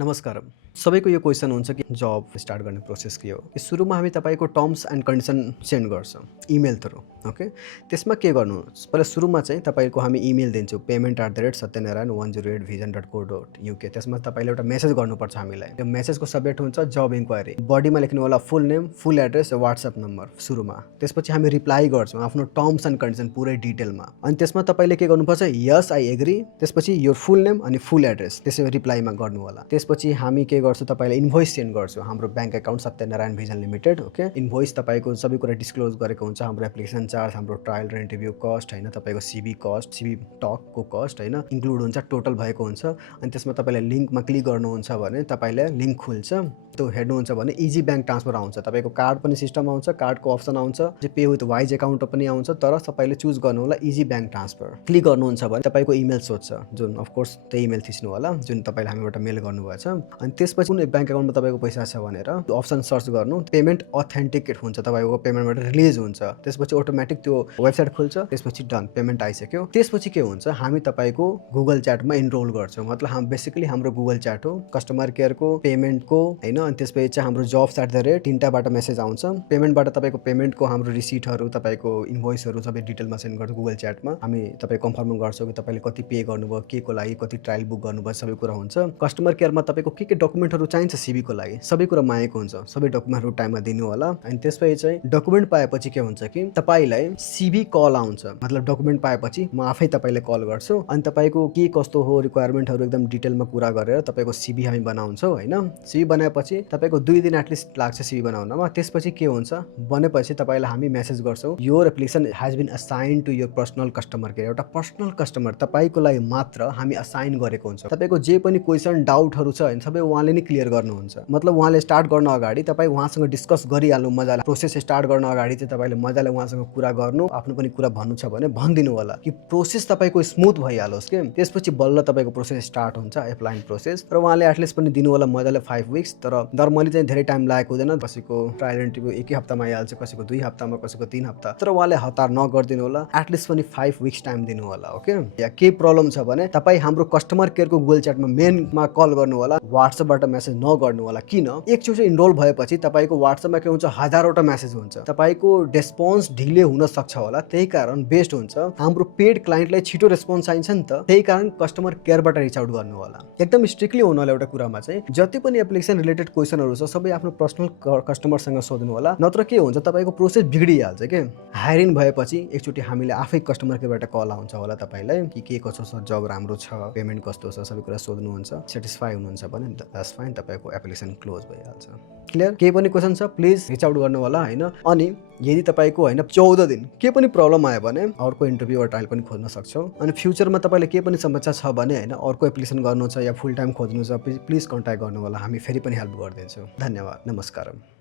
नमस्कार। सबैको यो क्वेसन हुन्छ कि जब स्टार्ट गर्ने प्रोसेस के हो? सुरुमा हामी तपाईको टर्म्स एन्ड कन्डिसन सेन्ड गर्छौँ इमेल थ्रु, ओके? त्यसमा के गर्नुहोस्, पहिला सुरुमा चाहिँ तपाईको हामी इमेल दिन्छौँ payment@satyanarayan108vision.co.uk त्यसमा तपाईले एउटा मेसेज गर्नुपर्छ हामीलाई। त्यो मेसेजको सब्जेक्ट हुन्छ जब इन्क्वायरी। बडीमा लेख्नु होला फुल नेम, फुल एड्रेस, व्हाट्सएप नम्बर सुरुमा। त्यसपछि हामी रिप्लाई गर्छौँ आफ्नो टर्म्स एन्ड कन्डिसन पुरै डिटेलमा। अनि त्यसमा तपाईले के गर्नुपर्छ, यस आई एग्री, त्यसपछि योर फुल नेम अनि फुल एड्रेस त्यसै रिप्लाईमा गर्नु होला। त्यसपछि हामी के गर्छौँ, तपाईलाई इन्भोइस सेन्ड गर्छौँ हाम्रो bank account Satyanarayan vision limited, okay? Invoice तपाईको सबै कुरा डिस्क्लोज गरेको हुन्छ, हाम्रो एप्लिकेसन चार्ज, हाम्रो ट्रायल र इन्टरभ्यू कस्ट हैन, तपाईको सीबी कस्ट, सीबी टकको कस्ट हैन इन्क्लुड हुन्छ, टोटल भएको हुन्छ। अनि त्यसमा तपाईले लिंकमा क्लिक गर्नुहुन्छ भने तपाईलाई लिंक खुल्छ। त्यो हेर्नुहुन्छ भने इजी बैंक ट्रान्सफर आउँछ, तपाईको कार्ड पनि सिस्टम आउँछ, कार्डको अप्सन आउँछ, पे विथ वाइज अकाउन्ट पनि आउँछ, तर तपाईले चुज गर्नु होला इजी बैंक ट्रान्सफर। क्लिक गर्नुहुन्छ भने तपाईको इमेल सोध्छ, जुन अफ कोर्स त्यो इमेल थिच्नु होला जुन तपाईले हामीबाट मेल गर्नुभएछ। अनि त्यसपछि कुन बैंक अकाउन्टमा तपाईको पैसा छ भनेर त्यो अप्सन सर्च गर्नु, पेमेन्ट अथेन्टिकेट हुन्छ, तपाईको पेमेन्टबाट रिलिज हुन्छ। त्यसपछि अटोमेटिक त्यो वेबसाइट खुल्छ, त्यसपछि डन, पेमेन्ट आइसक्यो। त्यसपछि के हुन्छ, हामी तपाईको गुगल च्याटमा इनरोल गर्छौँ। मतलब हामी बेसिकली हाम्रो गुगल च्याट हो, कस्टमर केयरको, पेमेन्टको हैन। अनि त्यसपछि चाहिँ हाम्रो जब्स एट द रेट तीनटाबाट मेसेज आउँछ। पेमेन्टबाट तपाईको पेमेन्टको हाम्रो रिसिटहरु, तपाईको इन्भोइसहरु सबै डिटेलमा सेन्ड गर्छ गुगल च्याटमा। हामी तपाई कन्फर्म गर्छौँ कि तपाईले कति पे गर्नुभयो, के को लागि, कति ट्रायल बुक गर्नुभयो, सबै कुरा हुन्छ। कस्टमर केयरमा तपाईको के डकुमेन्टहरु चाहिन्छ सीबी को लागि, सबै कुरा मागेको हुन्छ। सबै डकुमेन्टहरु टाइममा दिनु होला। अनि त्यसपछि चाहिँ डकुमेन्ट पाएपछि के हुन्छ कि तपाईलाई सीबी कल आउँछ। मतलब डकुमेन्ट पाएपछि म आफै तपाईलाई कल गर्छु अनि तपाईको के कस्तो हो रिक्वायरमेन्टहरु एकदम डिटेलमा कुरा गरेर तपाईको सीबी हामी बनाउँछौँ हैन। सीबी बनाएपछि तपाईको 2 दिन एटलिस्ट लाग्छ सीबी बनाउनमा। त्यसपछि के हुन्छ, बनेपछि तपाईलाई हामी मेसेज गर्छौँ, your application has been assigned to your personal customer care. एउटा पर्सनल कस्टमर तपाईको लागि मात्र हामी असाइन गरेको हुन्छ। तपाईको जे पनि क्वेशन डाउटहरु छ हैन, सबै उहाँले नै क्लियर गर्नुहुन्छ। मतलब उहाँले स्टार्ट गर्न अगाडि तपाई उहाँसँग डिस्कस गरिहाल्नु मजाले। प्रोसेस स्टार्ट गर्न अगाडि चाहिँ तपाईले मजाले उहाँसँग कुरा गर्नु, आफ्नो पनि कुरा भन्नु छ भने भनिदिनु होला कि प्रोसेस तपाईको स्मूथ भइहालोस् के। त्यसपछि बल्ल तपाईको प्रोसेस स्टार्ट हुन्छ, एप्लाइङ प्रोसेस। र उहाँले एटलिस्ट पनि दिनु होला मजाले 5 वीक्स। तर नर्मली चाहिँ धेरै टाइम लागेको हुँदैन, कसैको ट्रायल इन्टरभ्यू 1 हप्तामा आइहाल्छ, कसैको 2 हप्तामा, कसैको 3 हप्ता। तर उहाँले हतार नगर्दिनु होला, एटलिस्ट पनि 5 वीक्स टाइम दिनु होला, ओके? या के प्रब्लम छ भने तपाई हाम्रो कस्टमर केयरको गुगल च्याटमा मेनमा कल गर्नु होला, व्हाट्सएपबाट मेसेज नगर्नु होला। किन? एकचोटि इनरोल भएपछि तपाईको व्हाट्सएपमा के हुन्छ, हजारवटा मेसेज हुन्छ, तपाईको रेस्पोन्स ढिले हुन सक्छ होला। त्यही कारण बेस्ट हुन्छ हाम्रो पेड क्लाइन्टलाई छिटो रेस्पोन्स चाहिन्छ नि त, त्यही कारण कस्टमर केयरबाट रिच आउट गर्नु होला। एकदम स्ट्रिक्टली हुनु होला। एउटा कुरामा चाहिँ जति पनि एप्लिकेसन रिलेटेड क्वेशनहरु छ सबै आफ्नो पर्सनल कस्टमरसँग सोध्नु होला, नत्र के हुन्छ तपाईको प्रोसेस बिग्डिहाल्छ के। हायरिङ भएपछि एकचोटि हामीले आफै कस्टमर केयरबाट कल आउँछ होला तपाईलाई कि के कसो छ, जब राम्रो छ, पेमेन्ट कस्तो छ, सबै कुरा सोध्नुहुन्छ। सेटिस्फाई हुनुहुन्छ भने दैट्स फाइन, तपाईको एप्लिकेसन क्लोज भइहाल्छ। क्लियर? केही पनि क्वेशन छ प्लिज रिच आउट गर्नु होला हैन। अनि यदि तपाईको हैन 14 दिन के पनि प्रब्लम आयो भने अर्को इन्टरभ्यू वा ट्रायल पनि खोज्न सक्छौ। अनि फ्युचरमा तपाईले के पनि समस्या छ भने हैन अर्को एप्लिकेसन गर्नु छ या फुल टाइम खोज्नु छ, प्लिज कन्ट्याक्ट गर्नु होला, हामी फेरि पनि हेल्प गर्दिन्छौँ। धन्यवाद, नमस्कार।